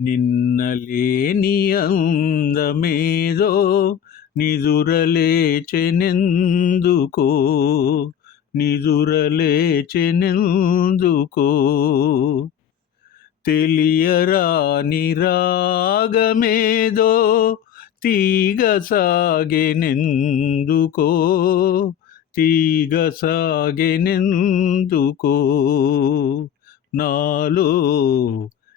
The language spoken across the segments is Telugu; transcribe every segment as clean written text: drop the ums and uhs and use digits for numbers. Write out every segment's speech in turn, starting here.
నిన్నలేని అందమేదో నిదురలేచెనెందుకో నిదురలేచెనెందుకో తెలియరాని రాగమేదో తీగ సాగెనెందుకో తీగ సాగెనెందుకో నాలో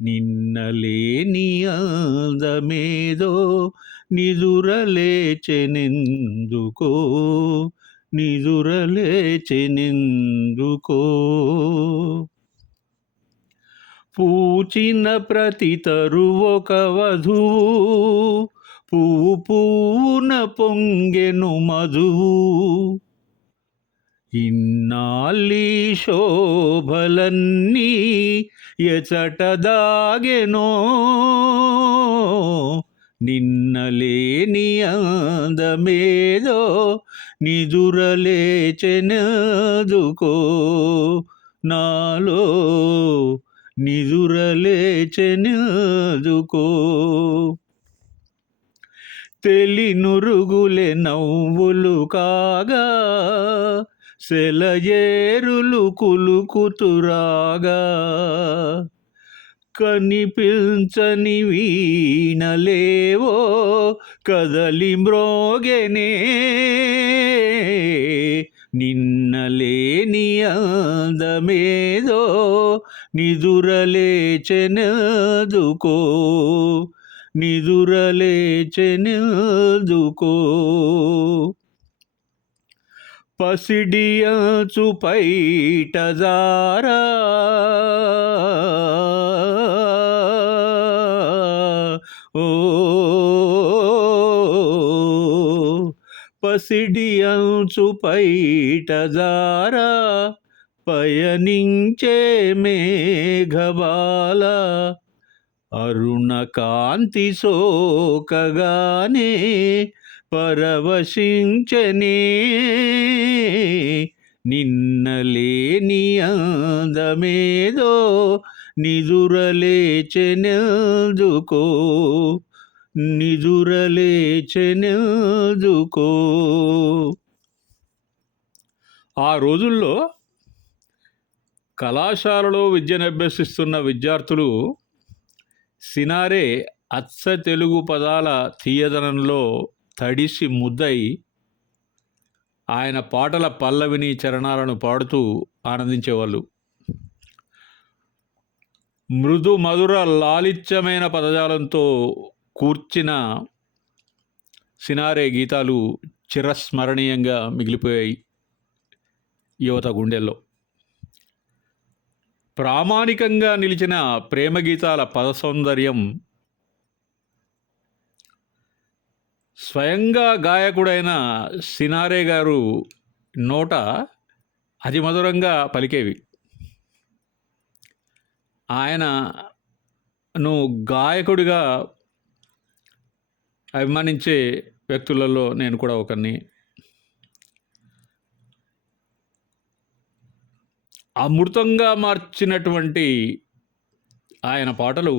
నిన్నలేని అందమేదో నిదురలేచెనెందుకో నిదురలేచెనెందుకో పూచిన ప్రతి తరువొక వధువు పువ్వు పువ్వున పొంగెను మధువు ఇన్నాళ్ళీ శోభలన్నీ ఎచట దాగెనో నిన్నలేని అందమేదో నిదురలేచెనెందుకో నాలో నిదురలేచెనెందుకో తెలినురుగులే నవ్వులు కాగా సెలయేరులు కులుకుతురాగా కనిపించని వీణలేవో కదలి మ్రోగెనే నిన్నలేని అందమేదో నిదురలేచెనెందుకో నిదురలేచెనెందుకో పసిడియచు పైటజారా ఓ పసిడియచు పైటజారా పయనించే మేఘబాల అరుణ కాంతి సోకగానే పరవశించనే నిన్నలేని అందమేదో నిదురలేచెనెందుకో నిదురలేచెనెందుకో ఆ రోజుల్లో కళాశాలలో విద్యనభ్యసిస్తున్న విద్యార్థులు సినారే అచ్చ తెలుగు పదాల తీయదనంలో తడిసి ముద్దై ఆయన పాటల పల్లవిని చరణాలను పాడుతూ ఆనందించేవాళ్ళు. మృదు మధుర లాలిత్యమైన పదజాలంతో కూర్చిన సినారే గీతాలు చిరస్మరణీయంగా మిగిలిపోయాయి యువత గుండెల్లో. ప్రామాణికంగా నిలిచిన ప్రేమ గీతాల పద సౌందర్యం స్వయంగా గాయకుడైన సినారే గారు నోట అతి మధురంగా పలికేవి. ఆయనను గాయకుడిగా అభిమానించే వ్యక్తులలో నేను కూడా ఒకరిని. అమృతంగా మార్చినటువంటి ఆయన పాటలు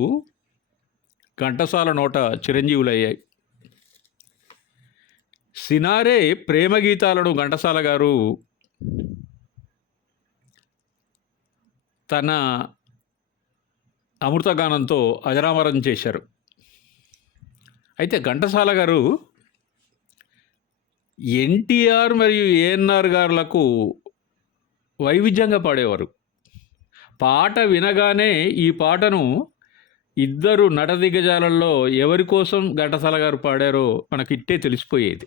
ఘంటసాల నోట చిరంజీవులయ్యాయి. సినారే ప్రేమ గీతాలను ఘంటసాల గారు తన అమృతగానంతో అజరామరం చేశారు. అయితే ఘంటసాల గారు ఎన్టీఆర్ మరియు ఏఎన్ఆర్ గారులకు వైవిధ్యంగా పాడేవారు. పాట వినగానే ఈ పాటను ఇద్దరు నట దిగ్గజాలలో ఎవరి కోసం ఘంటసాల గారు పాడారో మనకిట్టే తెలిసిపోయేది.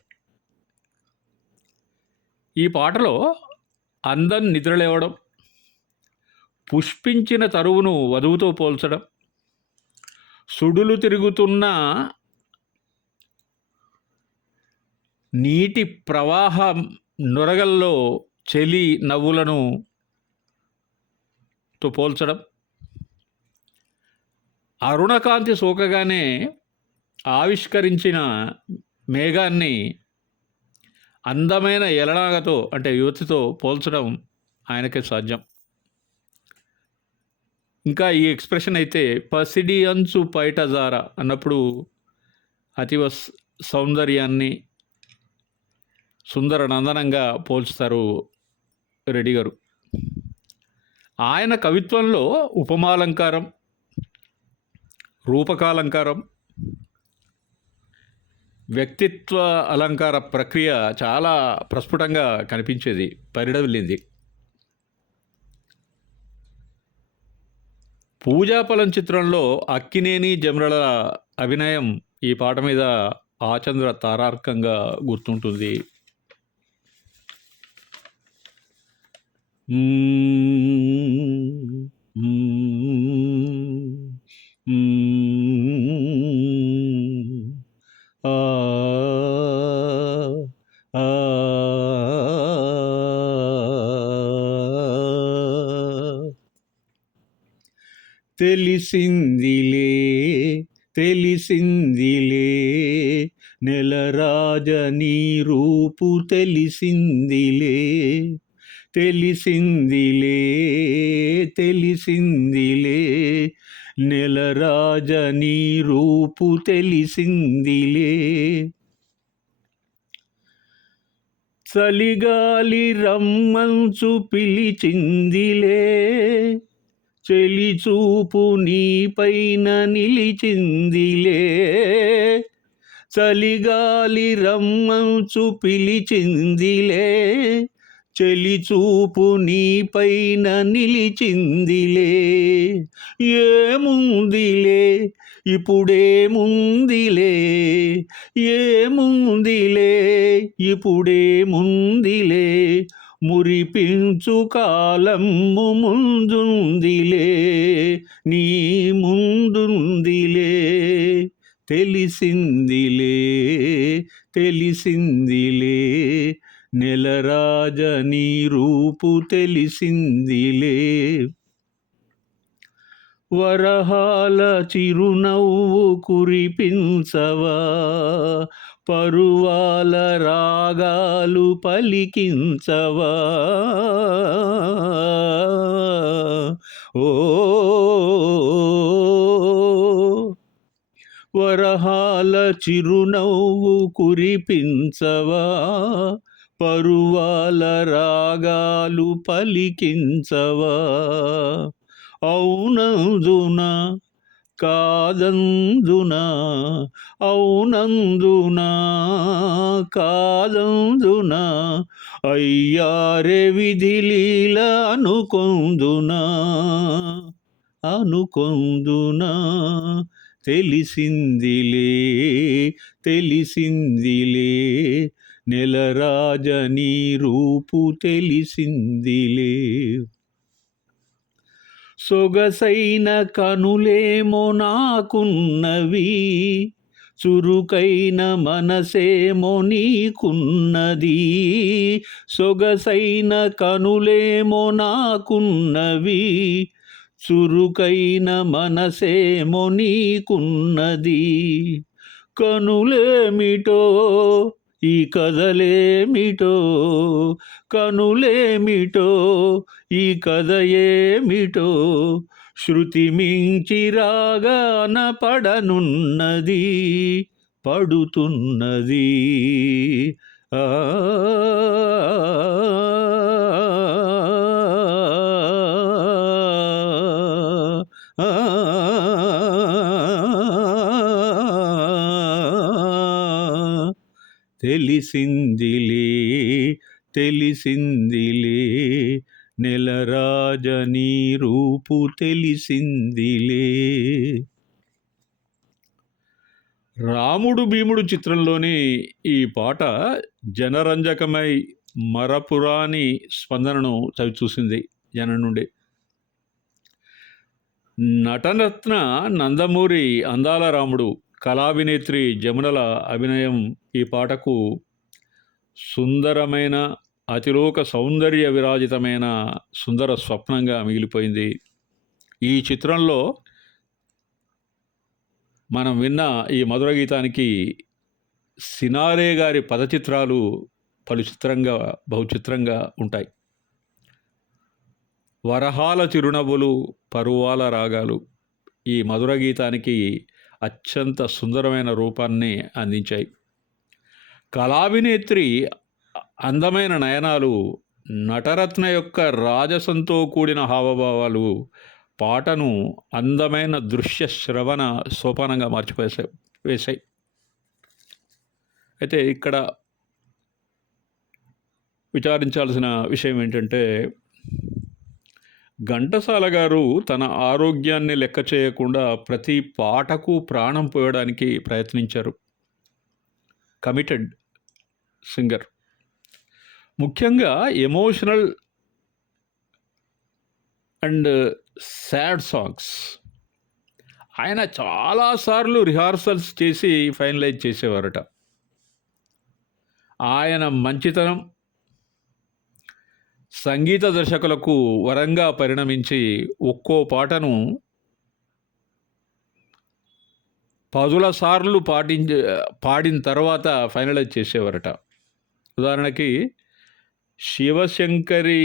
ఈ పాటలో అందం నిద్రలేవడం, పుష్పించిన తరువును వధువుతో పోల్చడం, సుడులు తిరుగుతున్న నీటి ప్రవాహం నొరగల్లో చెలి నవ్వులను తో పోల్చడం, అరుణకాంతి సోకగానే ఆవిష్కరించిన మేఘాన్ని అందమైన ఎలనాగతో అంటే యువతితో పోల్చడం ఆయనకే సాధ్యం. ఇంకా ఈ ఎక్స్ప్రెషన్ అయితే పసిడి అంచు పైటజార అన్నప్పుడు అతివ సౌందర్యాన్ని సుందర నందనంగా పోల్చుతారు రెడ్డి గారు. ఆయన కవిత్వంలో ఉపమాలంకారం, రూపకాలంకారం, వ్యక్తిత్వ అలంకార ప్రక్రియ చాలా ప్రస్ఫుటంగా కనిపించేది, పరిఢవిల్లింది. పూజాఫలం చిత్రంలో అక్కినేని జమరల అభినయం ఈ పాట మీద ఆచంద్ర తారార్కంగా గుర్తుంటుంది. ఆ ఆ తెలిసిందిలే తెలిసిందిలే నెలరాజ నీ రూపు తెలిసిందిలే తెలిసిందిలే తెలిసిందిలే నెలరాజ నీ రూపు తెలిసిందిలే చలిగాలి రమ్మంచు పిలిచిందిలే చెలిచూపు నీ పైన నిలిచిందిలే చలిగాలి రమ్మంచు పిలిచిందిలే చెలిచూపు నీ పైన నిలిచిందిలే ఏముందిలే ఇప్పుడేముందిలే ఏముందిలే ఇప్పుడేముందిలే మురిపించు కాలము ముందుందిలే నీ ముందుందిలే తెలిసిందిలే తెలిసిందిలే నెలరాజ నీ రూపు తెలిసిందిలే వరహాల చిరునవ్వు కురిపించవా పరువాల రాగాలు పలికించవా ఓ వరహాల చిరునవ్వు కురిపించవా పరువాల రాగాలు పలికించవా అవునందున కాదందున అవునందున కాదందున అయ్యారే విధిలీల అనుకొందునా అనుకొందునా తెలిసిందిలే తెలిసిందిలే నెలరాజ నీ రూపు తెలిసిందిలే సొగసైన కనులేమో నాకున్నవి చురుకైన మనసేమో నీకున్నది సొగసైన కనులేమో నాకున్నవి చురుకైన మనసేమో నీకున్నది కనులేమిటో ఈ కథలేమిటో కనులేమిటో ఈ కథ ఏమిటో శృతి మించి రాగాన పడనున్నది పడుతున్నది ఆ తెలిసిందిలే తెలిసిందిలే నెలరాజ నీ రూపు తెలిసిందిలే రాముడు భీముడు చిత్రంలోని ఈ పాట జనరంజకమై మరపురాని స్పందనను చవిచూసింది జనం నుండి. నటరత్న నందమూరి అందాల రాముడు, కళాభినేత్రి జమునల అభినయం ఈ పాటకు సుందరమైన అతిలోక సౌందర్య విరాజితమైన సుందర స్వప్నంగా మిగిలిపోయింది. ఈ చిత్రంలో మనం విన్న ఈ మధుర గీతానికి సినారే గారి పదచిత్రాలు పలు చిత్రంగా బహుచిత్రంగా ఉంటాయి. వరహాల చిరునవ్వులు, పరువాల రాగాలు ఈ మధుర గీతానికి అత్యంత సుందరమైన రూపాన్ని అందించాయి. కళాభినేత్రి అందమైన నయనాలు, నటరత్న యొక్క రాజసంతో కూడిన హావభావాలు పాటను అందమైన దృశ్య శ్రవణ సోపానంగా వేశాయి. అయితే ఇక్కడ విచారించాల్సిన విషయం ఏంటంటే, ఘంటసాల గారు తన ఆరోగ్యాన్ని లెక్క చేయకుండా ప్రతి పాటకు ప్రాణం పోయడానికి ప్రయత్నించారు. Committed singer. ముఖ్యంగా ఎమోషనల్ అండ్ సాడ్ సాంగ్స్ ఆయన చాలాసార్లు రిహార్సల్స్ చేసి ఫైనలైజ్ చేసేవారట. ఆయన మంచితనం సంగీత దర్శకులకు వరంగా పరిణమించి ఒక్కో పాటను పదుల సార్లు పాడిన తర్వాత ఫైనలైజ్ చేసేవారట. ఉదాహరణకి శివశంకరి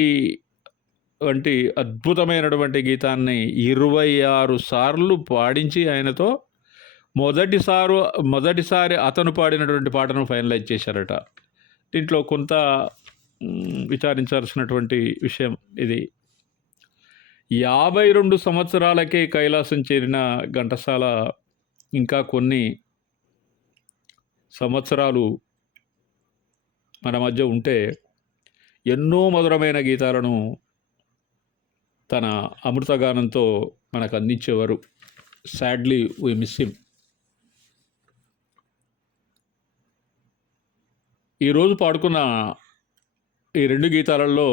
వంటి అద్భుతమైనటువంటి గీతాన్ని 26 సార్లు పాడించి ఆయనతో మొదటిసారి అతను పాడినటువంటి పాటను ఫైనలైజ్ చేశారట. దీంట్లో కొంత విచారించాల్సినటువంటి విషయం ఇది. 52 సంవత్సరాలకే కైలాసం చేరిన ఘంటసాల ఇంకా కొన్ని సంవత్సరాలు మన మధ్య ఉంటే ఎన్నో మధురమైన గీతాలను తన అమృతగానంతో మనకు అందించేవారు. Sadly we miss him. ఈరోజు పాడుకున్న ఈ 2 గీతాలలో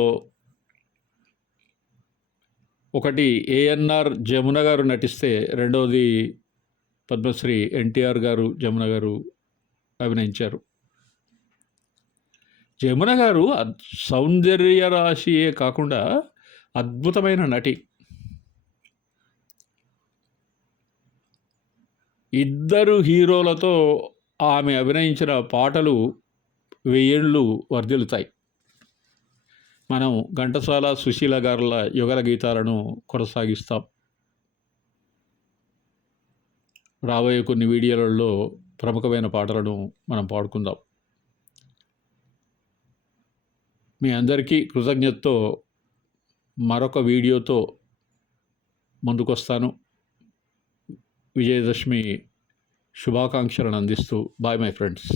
ఒకటి ఏఎన్ఆర్ జమున గారు నటిస్తే, రెండవది పద్మశ్రీ ఎన్టీఆర్ గారు జమున గారు అభినయించారు. జమున గారు సౌందర్య రాశియే కాకుండా అద్భుతమైన నటి. ఇద్దరు హీరోలతో ఆమె అభినయించిన పాటలు 1000 ఏళ్ళు వర్ధిల్లుతాయి. మనం ఘంటసాల, సుశీల గారుల యుగల గీతాలను కొనసాగిస్తాం. రాబోయే కొన్ని వీడియోలలో ప్రముఖమైన పాటలను మనం పాడుకుందాం. మీ అందరికీ కృతజ్ఞతతో మరొక వీడియోతో ముందుకొస్తాను. విజయదశమి శుభాకాంక్షలను అందిస్తూ బాయ్ మై ఫ్రెండ్స్.